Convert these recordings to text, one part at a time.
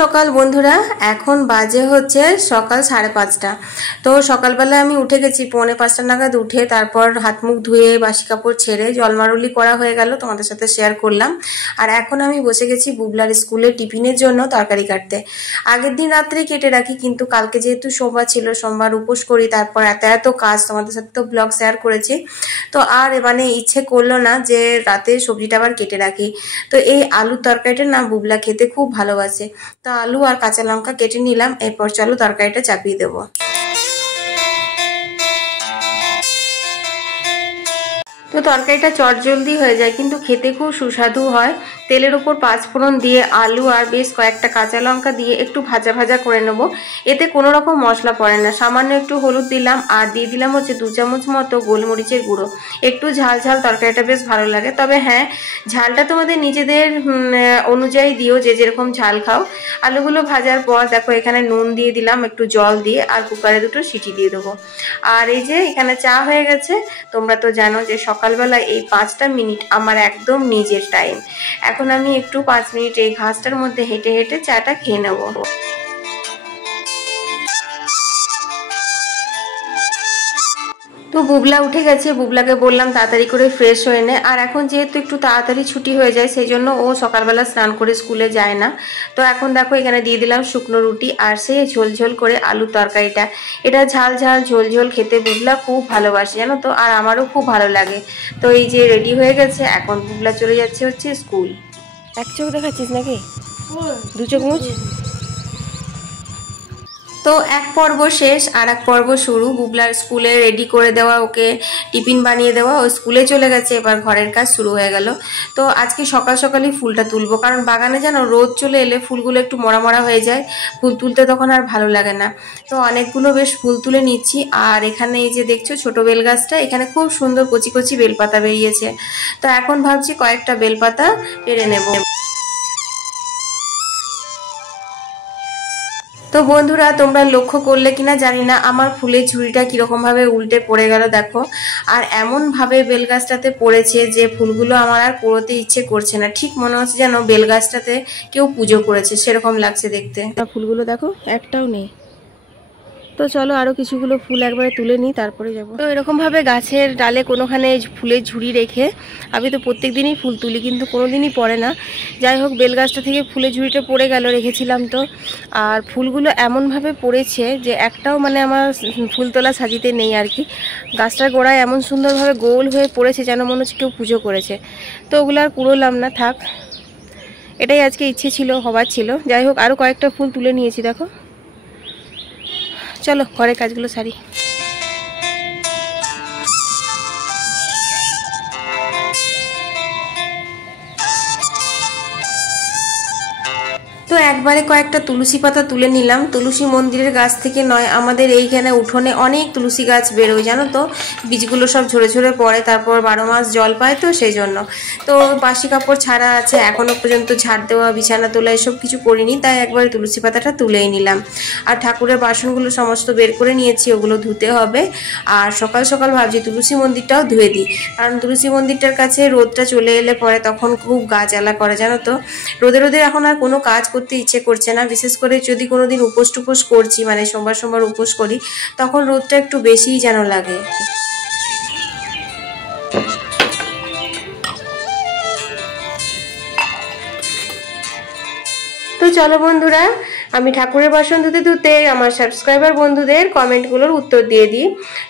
সকাল বন্ধুরা, এখন বাজে হচ্ছে সকাল 5:30। তো সকালবেলা আমি উঠে গেছি 4:45 নাগাদ। উঠে তারপর হাত মুখ ধুয়ে বাসি কাপড় ছেড়ে জলমারুলি করা হয়ে গেল, তোমাদের সাথে শেয়ার করলাম। আর এখন আমি বসে গেছি বুবলার স্কুলে টিফিনের জন্য তরকারি কাটতে। আগের দিন রাত্রেই কেটে রাখি, কিন্তু কালকে যেহেতু সোমবার ছিল, সোমবার উপোস করি, তারপর এত কাজ, তোমাদের সাথে তো ব্লগ শেয়ার করেছি, তো আর ইচ্ছে করলো না যে রাতে সবজিটা আবার কেটে রাখি। তো এই আলুর তরকারিটা না বুবলা খেতে খুব ভালোবাসে, তো আলু আর কাঁচা লঙ্কা কেটে নিলাম। এরপর চলো তরকারিটা চাপিয়ে দেবো। তো তরকারিটা চটজলদি হয়ে যায়, কিন্তু খেতে খুব সুস্বাদু হয়। তেলের উপর 5 ফোড়ন দিয়ে আলু আর বেশ কয়েকটা কাঁচা লঙ্কা দিয়ে একটু ভাজা ভাজা করে নেব। এতে কোনো রকম মশলা পড়ে না, সামান্য একটু হলুদ দিলাম আর দিয়ে দিলাম হচ্ছে 2 চামচ মতো গোলমরিচের গুঁড়ো। একটু ঝাল ঝাল তরকারিটা বেশ ভালো লাগে, তবে হ্যাঁ, ঝালটা তোমাদের নিজেদের অনুযায়ী দিও, যে যেরকম ঝাল খাও। আলুগুলো ভাজার পর দেখো এখানে নুন দিয়ে দিলাম, একটু জল দিয়ে, আর কুকারে 2টো সিটি দিয়ে দেবো। আর এই যে এখানে চা হয়ে গেছে। তোমরা তো জানো যে সকালবেলা এই 5টা মিনিট আমার একদম নিজের টাইম। এখন আমি একটু 5 মিনিট এই ঘাসটার মধ্যে হেঁটে হেঁটে চাটা খেয়ে নেবো। তো বুবলা উঠে গেছে, বুবলাকে বললাম তাড়াতাড়ি করে ফ্রেশ হয়ে নে। আর এখন যেহেতু একটু তাড়াতাড়ি ছুটি হয়ে যায়, সেই জন্য ও সকালবেলা স্নান করে স্কুলে যায় না। তো এখন দেখো এখানে দিয়ে দিলাম শুকনো রুটি আর সেই ঝোলঝোল করে আলুর তরকারিটা। এটা ঝাল ঝাল ঝোল ঝোল খেতে বুবলা খুব ভালোবাসে, জানো তো, আর আমারও খুব ভালো লাগে। তো এই যে রেডি হয়ে গেছে, এখন বুবলা চলে যাচ্ছে হচ্ছে স্কুল। এক চোখ দেখাচ্ছিস নাকি? 2 চোখ মুছ। তো এক পর্ব শেষ, আর এক পর্ব শুরু। বুবলার স্কুলে রেডি করে দেওয়া, ওকে টিফিন বানিয়ে দেওয়া, ও স্কুলে চলে গেছে। এবার ঘরের কাজ শুরু হয়ে গেল। তো আজকে সকাল সকালই ফুলটা তুলবো, কারণ বাগানে যেন রোদ চলে এলে ফুলগুলো একটু মরা মরা হয়ে যায়, ফুল তুলতে তখন আর ভালো লাগে না। তো অনেকগুলো বেশ ফুল তুলে নিচ্ছি। আর এখানে এই যে দেখছো ছোট বেল গাছটা, এখানে খুব সুন্দর কচি কচি বেলপাতা বেরিয়েছে। তো এখন ভাবছি কয়েকটা বেলপাতা পেরে নেব। তো বন্ধুরা, তোমরা লক্ষ্য করলে কিনা জানি না, আমার ফুলের ঝুড়িটা কিরকম ভাবে উল্টে পড়ে গেল দেখো। আর এমন ভাবে বেলগাছটাতে পড়েছে যে ফুলগুলো আমার আর কুড়োতে ইচ্ছে করছে না। ঠিক মনে হচ্ছে যেন বেলগাছটাতে কেউ পুজো করেছে, সেরকম লাগছে দেখতে। ফুলগুলো দেখো একটাও নেই। তো চলো আরো কিছুগুলো ফুল একবারে তুলে নিই, তারপরে যাবো। তো এরকম ভাবে গাছের ডালে কোনোখানে ফুলের ঝুড়ি রেখে আমি তো প্রত্যেক দিনই ফুল তুলি, কিন্তু কোনোদিনই পড়ে না। যাই হোক, বেলগাছটা থেকে ফুলের ঝুড়িটা পড়ে গেল, রেখেছিলাম তো। আর ফুলগুলো এমনভাবে পড়েছে যে একটাও আমার ফুল তোলা সাজিতে নেই আর কি। গাছটার গোড়ায় এমন সুন্দরভাবে গোল হয়ে পড়েছে যেন মনে হচ্ছে কেউ পুজো করেছে। তো ওগুলো আর কুড়োলাম না, থাক। এটাই আজকে ইচ্ছে ছিল, হবার ছিল। যাই হোক, আরও কয়েকটা ফুল তুলে নিয়েছি দেখো। চলো ঘরের কাজগুলো সারি। তো একবারে কয়েকটা তুলসী পাতা তুলে নিলাম। তুলসী মন্দিরের গাছ থেকে নয়, আমাদের এইখানে উঠোনে অনেক তুলসী গাছ বেরোয়, জানো তো। বীজগুলো সব ঝরে ঝরে পড়ে, তারপর 12 মাস জল পায়, তো সেই জন্য। তো বাসি কাপড় ছাড়া আছে, এখনো পর্যন্ত ঝাড় দেওয়া, বিছানা তোলা এসব কিছু করিনি, তাই একবারে তুলসী পাতাটা তুলেই নিলাম। আর ঠাকুরের বাসনগুলো সমস্ত বের করে নিয়েছি, ওগুলো ধুতে হবে। আর সকাল সকাল ভাবছি তুলসী মন্দিরটাও ধুয়ে দিই, কারণ তুলসী মন্দিরটার কাছে রোদটা চলে এলে পরে তখন খুব গা জ্বালা করে, জানো তো। রোদে রোদে এখন আর কোনো কাজ করতে ইচ্ছে করছে না, বিশেষ করে যদি কোনোদিন উপোস টুপোস করছি, সোমবার সোমবার উপোস করি, তখন রোদটা একটু বেশিই যেন লাগে। তো চলো বন্ধুরা, আমি ঠাকুরের বাসন ধুতে ধুতে আমার সাবস্ক্রাইবার বন্ধুদের কমেন্টগুলোর উত্তর দিয়ে দিই।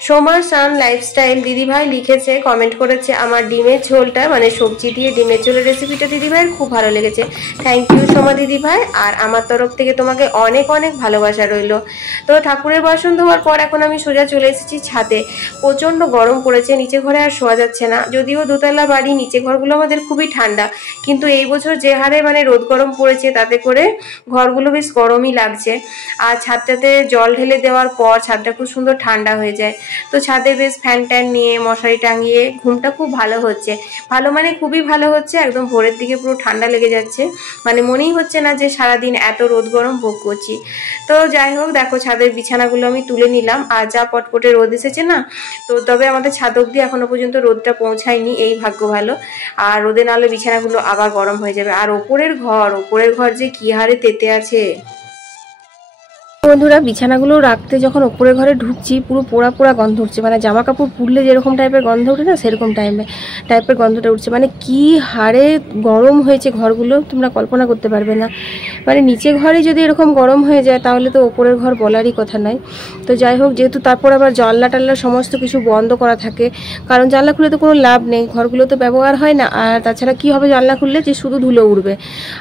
সোমা সান লাইফস্টাইল দিদিভাই লিখেছে, কমেন্ট করেছে, আমার ডিমের ঝোলটা সবজি দিয়ে ডিমের ঝোলের রেসিপিটা দিদিভাইয়ের খুব ভালো লেগেছে। থ্যাংক ইউ সোমা দিদিভাই, আর আমার তরফ থেকে তোমাকে অনেক অনেক ভালোবাসা রইল। তো ঠাকুরের বাসন ধোয়ার পর এখন আমি সোজা চলে এসেছি ছাদে। প্রচণ্ড গরম পড়েছে, নিচে ঘরে আর শোয়া যাচ্ছে না। যদিও দোতলা বাড়ি, নিচে ঘরগুলো আমাদের খুবই ঠান্ডা, কিন্তু এই বছর যে হারে রোদ গরম পড়েছে, তাতে করে ঘরগুলো বেশ গরম গরমই লাগছে। আর ছাদটাতে জল ঢেলে দেওয়ার পর ছাদটা খুব সুন্দর ঠান্ডা হয়ে যায়। তো ছাদে বেশ ফ্যান ট্যান নিয়ে মশারি টাঙিয়ে ঘুমটা খুব ভালো হচ্ছে। ভালো মানে খুবই ভালো হচ্ছে, একদম ভোরের দিকে পুরো ঠান্ডা লেগে যাচ্ছে, মানে মনেই হচ্ছে না যে সারাদিন এত রোদ গরম ভোগ করছি। তো যাই হোক, দেখো ছাদের বিছানাগুলো আমি তুলে নিলাম। আর যা পটপটে রোদ এসেছে না, তো তবে আমাদের ছাদ অবধি এখনো পর্যন্ত রোদটা পৌঁছায়নি, এই ভাগ্য ভালো। আর রোদে নাহলে বিছানাগুলো আবার গরম হয়ে যাবে। আর ওপরের ঘর যে কি হারে তেতে আছে। বন্ধুরা, বিছানাগুলো রাখতে যখন ওপরের ঘরে ঢুকছি পুরো পোড়া পোড়া গন্ধ উঠছে, মানে জামা কাপড় পুড়লে যেরকম টাইপের গন্ধ উঠে না, সেরকম টাইপের গন্ধটা উঠছে। মানে কি হারে গরম হয়েছে ঘরগুলো, তোমরা কল্পনা করতে পারবে না। মানে নিচে ঘরে যদি এরকম গরম হয়ে যায় তাহলে তো ওপরের ঘর বলারই কথা নয়। তো যাই হোক, যেহেতু তারপর আবার জানলা টাল্লা সমস্ত কিছু বন্ধ করা থাকে, কারণ জানলা খুলে তো কোনো লাভ নেই, ঘরগুলো তো ব্যবহার হয় না। আর তাছাড়া কি হবে জানলা খুললে, যে শুধু ধুলো উড়বে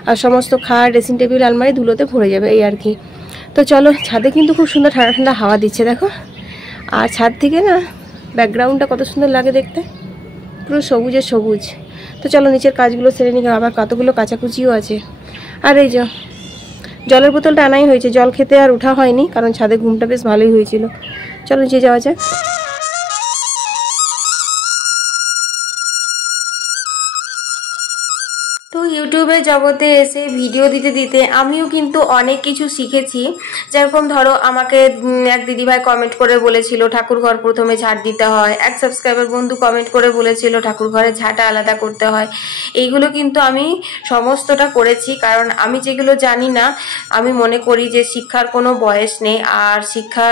আর সমস্ত খাট, ড্রেসিং টেবিল, আলমারি ধুলোতে ভরে যাবে, এই আর কি। তো চলো, ছাদে কিন্তু খুব সুন্দর ঠান্ডা ঠান্ডা হাওয়া দিচ্ছে দেখো। আর ছাদ থেকে না ব্যাকগ্রাউন্ডটা কত সুন্দর লাগে দেখতে, পুরো সবুজে সবুজ। তো চলো নিচের কাজগুলো সেরে নিই, আবার কতগুলো কাচাকুচিও আছে। আর এই যে জলের বোতলটা আনাই হয়েছে, জল খেতে আর ওঠা হয়নি, কারণ ছাদে ঘুমটা বেশ ভালোই হয়েছিল। চলো নিচে যাওয়া যাক। তো ইউটিউবে জগতে এসে ভিডিও দিতে দিতে আমিও কিন্তু অনেক কিছু শিখেছি। যেরকম ধরো, আমাকে এক দিদিভাই কমেন্ট করে বলেছিল ঠাকুর ঘর প্রথমে ঝাড় দিতে হয়, এক সাবস্ক্রাইবার বন্ধু কমেন্ট করে বলেছিল ঠাকুর ঘরের ঝাঁটা আলাদা করতে হয়। এইগুলো কিন্তু আমি সমস্তটা করেছি, কারণ আমি যেগুলো জানি না, আমি মনে করি যে শিক্ষার কোনো বয়স নেই, আর শিক্ষা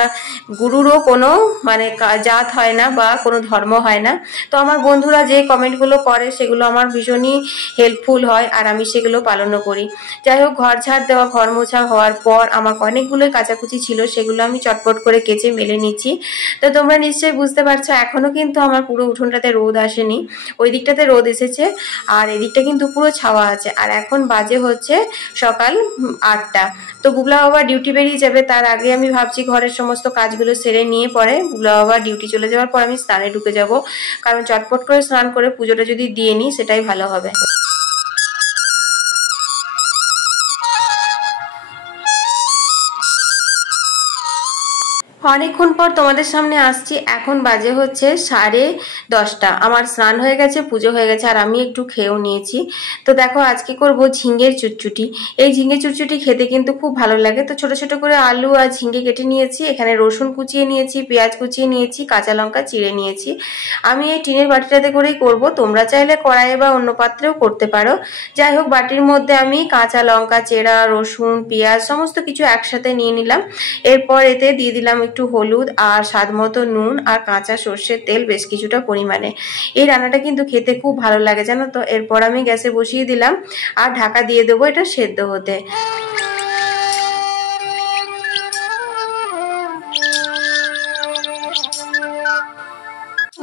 গুরুরও কোনো মানে জাত হয় না বা কোনো ধর্ম হয় না। তো আমার বন্ধুরা যে কমেন্টগুলো করে সেগুলো আমার ভীষণই হেল্পফুল হয়, আর আমি সেগুলো পালনও করি। যাই হোক, ঘর ঝাড় দেওয়া, ঘর মোছা হওয়ার পর আমার অনেকগুলোই কাচাকুচি ছিল, সেগুলো আমি চটপট করে কেচে মেলে নিচ্ছি। তো তোমরা নিশ্চয়ই বুঝতে পারছো, এখনো কিন্তু আমার পুরো উঠোনটাতে রোদ আসেনি, ওই দিকটাতে রোদ এসেছে, আর এদিকটা কিন্তু পুরো ছাওয়া আছে। আর এখন বাজে হচ্ছে সকাল 8টা। তো বুবলা বাবা ডিউটি বেরিয়ে যাবে, তার আগে আমি ভাবছি ঘরের সমস্ত কাজগুলো সেরে নিয়ে পরে বুবলা বাবা ডিউটি চলে যাওয়ার পর আমি স্নানে ঢুকে যাব, কারণ চটপট করে স্নান করে পুজোটা যদি দিয়ে নিই সেটাই ভালো হবে। অনেকক্ষণ পর তোমাদের সামনে আসছি। এখন বাজে হচ্ছে 10:30। আমার স্নান হয়ে গেছে, পুজো হয়ে গেছে, আর আমি একটু খেয়েও নিয়েছি। তো দেখো, আজকে করব ঝিঙের চুটচুটি। এই ঝিঙে চুটচুটি খেতে কিন্তু খুব ভালো লাগে। তো ছোট ছোট করে আলু আর ঝিঙে কেটে নিয়েছি, এখানে রসুন কুচিয়ে নিয়েছি, পেঁয়াজ কুচিয়ে নিয়েছি, কাঁচা লঙ্কা চিড়ে নিয়েছি। আমি এই টিনের বাটিটাতে করেই করব, তোমরা চাইলে কড়াইয়ে বা অন্য পাত্রেও করতে পারো। যাই হোক, বাটির মধ্যে আমি কাঁচা লঙ্কা চেরা, রসুন, পেঁয়াজ সমস্ত কিছু একসাথে নিয়ে নিলাম। এরপর এতে দিয়ে দিলাম একটু হলুদ আর স্বাদ মতো নুন আর কাঁচা সর্ষের তেল বেশ কিছুটা পরিমাণে। এই রান্নাটা কিন্তু খেতে খুব ভালো লাগে, জানো তো। এরপর আমি গ্যাসে বসিয়ে দিলাম আর ঢাকা দিয়ে দেবো এটা সেদ্ধ হতে।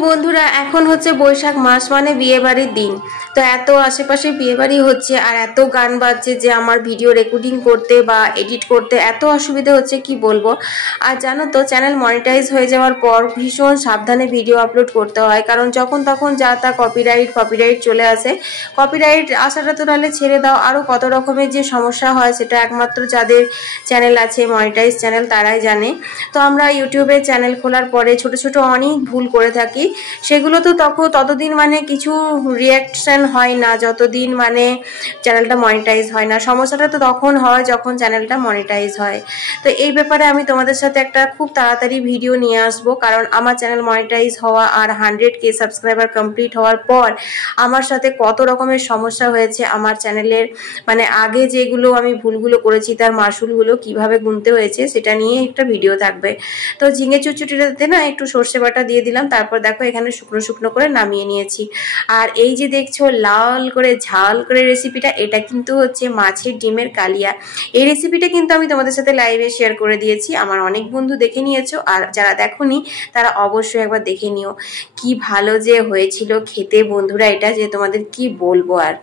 বন্ধুরা, এখন হচ্ছে বৈশাখ মাস, মানে বিয়ে বাড়ির দিন। তো এত আশেপাশে বিয়ে বাড়ি হচ্ছে আর এত গান বাজছে যে আমার ভিডিও রেকর্ডিং করতে বা এডিট করতে এত অসুবিধা হচ্ছে কি বলবো। আর জানো তো, চ্যানেল মনিটাইজ হয়ে যাওয়ার পর ভীষণ সাবধানে ভিডিও আপলোড করতে হয়, কারণ যখন তখন যা তা কপিরাইট চলে আসে। কপিরাইট আসাটা তো নাহলে ছেড়ে দাও, আরও কত রকমের যে সমস্যা হয় সেটা একমাত্র যাদের চ্যানেল আছে মনিটাইজ চ্যানেল তারাই জানে। তো আমরা ইউটিউবে চ্যানেল খোলার পরে ছোট ছোট অনেক ভুল করে থাকি, সেগুলো তো ততদিন মানে কিছু রিয়াকশন হয় না যতদিন মানে চ্যানেলটা মনিটাইজ হয় না। সমস্যাটা তো তখন হয় যখন চ্যানেলটা মনিটাইজ হয়। তো এই ব্যাপারে আমি তোমাদের সাথে একটা খুব তাড়াতাড়ি ভিডিও নিয়ে আসবো, কারণ আমার চ্যানেল মনিটাইজ হওয়া আর 100K সাবস্ক্রাইবার কমপ্লিট হওয়ার পর আমার সাথে কত রকমের সমস্যা হয়েছে, আমার চ্যানেলের মানে আগে যেগুলো আমি ভুলগুলো করেছি তার মাসুলগুলো কিভাবে গুনতে হয়েছে সেটা নিয়ে একটা ভিডিও থাকবে। তো ঝিঙে চুচুটিটাতে না একটু সর্ষে বাটা দিয়ে দিলাম, তারপর দেখো এখানে শুকনো শুকনো করে নামিয়ে নিয়েছি। আর এই যে দেখছো লাল করে ঝাল করে রেসিপিটা, এটা কিন্তু হচ্ছে মাছের ডিমের কালিয়া। এই রেসিপিটা কিন্তু আমি তোমাদের সাথে লাইভে শেয়ার করে দিয়েছি, আমার অনেক বন্ধু দেখে নিয়েছো, আর যারা দেখোনি তারা অবশ্যই একবার দেখে নিও। কি ভালো যে হয়েছিল খেতে বন্ধুরা, এটা যে তোমাদের কি বলবো। আর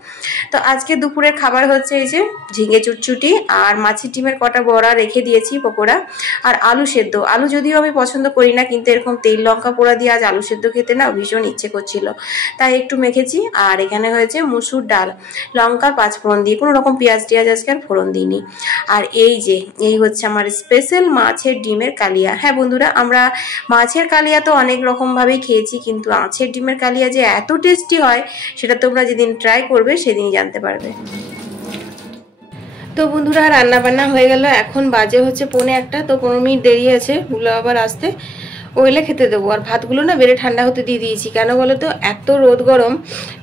তো আজকে দুপুরের খাবার হচ্ছে এই যে ঝিঙে চুটচুটি আর মাছের ডিমের কটা বড়া রেখে দিয়েছি পকোড়া, আর আলু সেদ্ধ। আলু যদিও আমি পছন্দ করি না, কিন্তু এরকম তেল লঙ্কা পোড়া দিয়ে আজ আলু সেদ্ধ খেতে না ভীষণ ইচ্ছে করছিল, তাই একটু মেখেছি। আর এখানে এখানে হয়েছে মুসুর ডাল, লঙ্কা 5 ফোড়ন দিয়ে, কোনো রকম পেঁয়াজ টিয়াজ আজকে আর ফোড়ন দিইনি। আর এই হচ্ছে আমার স্পেশাল মাছের ডিমের কালিয়া। হ্যাঁ বন্ধুরা, আমরা মাছের কালিয়া তো অনেক রকমভাবেই খেয়েছি, কিন্তু মাছের ডিমের কালিয়া যে এত টেস্টি হয় সেটা তোমরা যেদিন ট্রাই করবে সেদিনই জানতে পারবে। তো বন্ধুরা, রান্না বান্না হয়ে গেল, এখন বাজে হচ্ছে 1:45। তো 15 মিনিট দেরি আছে ওগুলো আবার আসতে, ওইলে খেতে দেবো। আর ভাতগুলো না বেড়ে ঠান্ডা হতে দিয়ে দিয়েছি, কেন বলো তো, এত রোদ গরম।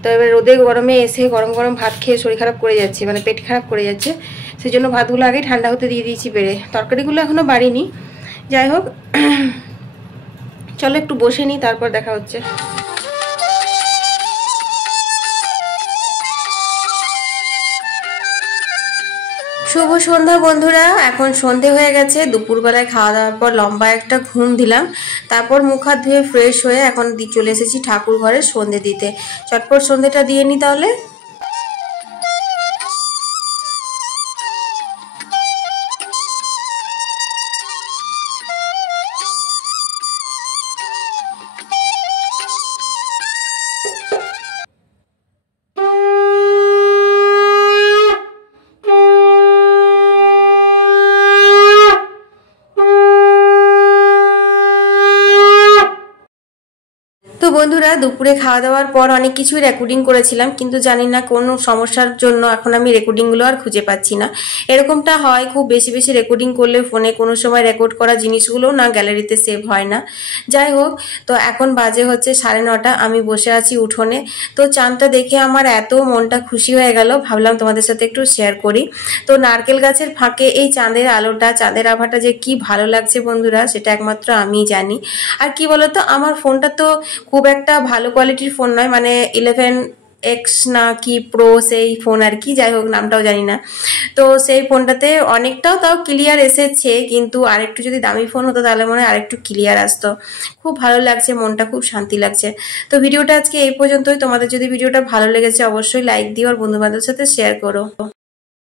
তো এবার রোদে গরমে এসে গরম গরম ভাত খেয়ে শরীর খারাপ করে যাচ্ছে, মানে পেট খারাপ করে যাচ্ছে, সেই জন্য ভাতগুলো আগেই ঠান্ডা হতে দিয়ে দিয়েছি বেড়ে। তরকারিগুলো এখনও বাড়িনি। যাই হোক, চলো একটু বসে নিই, তারপর দেখা হচ্ছে। শুভ সন্ধ্যা বন্ধুরা, এখন সন্ধে হয়ে গেছে। দুপুরবেলায় খাওয়া দাওয়ার পর লম্বা একটা ঘুম দিলাম, তারপর মুখ হাত ধুয়ে ফ্রেশ হয়ে এখন চলে এসেছি ঠাকুর ঘরে সন্ধে দিতে। চটপট সন্ধেটা দিয়ে নি তাহলে। তো বন্ধুরা, দুপুরে খাওয়া দাওয়ার পর অনেক কিছুই রেকর্ডিং করেছিলাম, কিন্তু জানি না কোনো সমস্যার জন্য এখন আমি রেকর্ডিংগুলো আর খুঁজে পাচ্ছি না। এরকমটা হয়, খুব বেশি বেশি রেকর্ডিং করলে ফোনে কোনো সময় রেকর্ড করা জিনিসগুলো না গ্যালারিতে সেভ হয় না। যাই হোক, তো এখন বাজে হচ্ছে 9:30, আমি বসে আছি উঠোনে। তো চাঁদটা দেখে আমার এত মনটা খুশি হয়ে গেল, ভাবলাম তোমাদের সাথে একটু শেয়ার করি। তো নারকেল গাছের ফাঁকে এই চাঁদের আলোটা, চাঁদের আভাটা যে কি ভালো লাগছে বন্ধুরা, সেটা একমাত্র আমিই জানি। আর কি বলতো, আমার ফোনটা তো খুব একটা ভালো কোয়ালিটির ফোন নয়, মানে 11X না কি প্রো সেই ফোন আর কি, যাই হোক নামটাও জানি না। তো সেই ফোনটাতে অনেকটাও তাও ক্লিয়ার এসেছে, কিন্তু আরেকটু যদি দামি ফোন হতো তাহলে মনে হয় আরেকটু ক্লিয়ার আসতো। খুব ভালো লাগছে, মনটা খুব শান্তি লাগছে। তো ভিডিওটা আজকে এই পর্যন্তই। তোমাদের যদি ভিডিওটা ভালো লেগেছে অবশ্যই লাইক দিও আর বন্ধু বান্ধবের সাথে শেয়ার করো।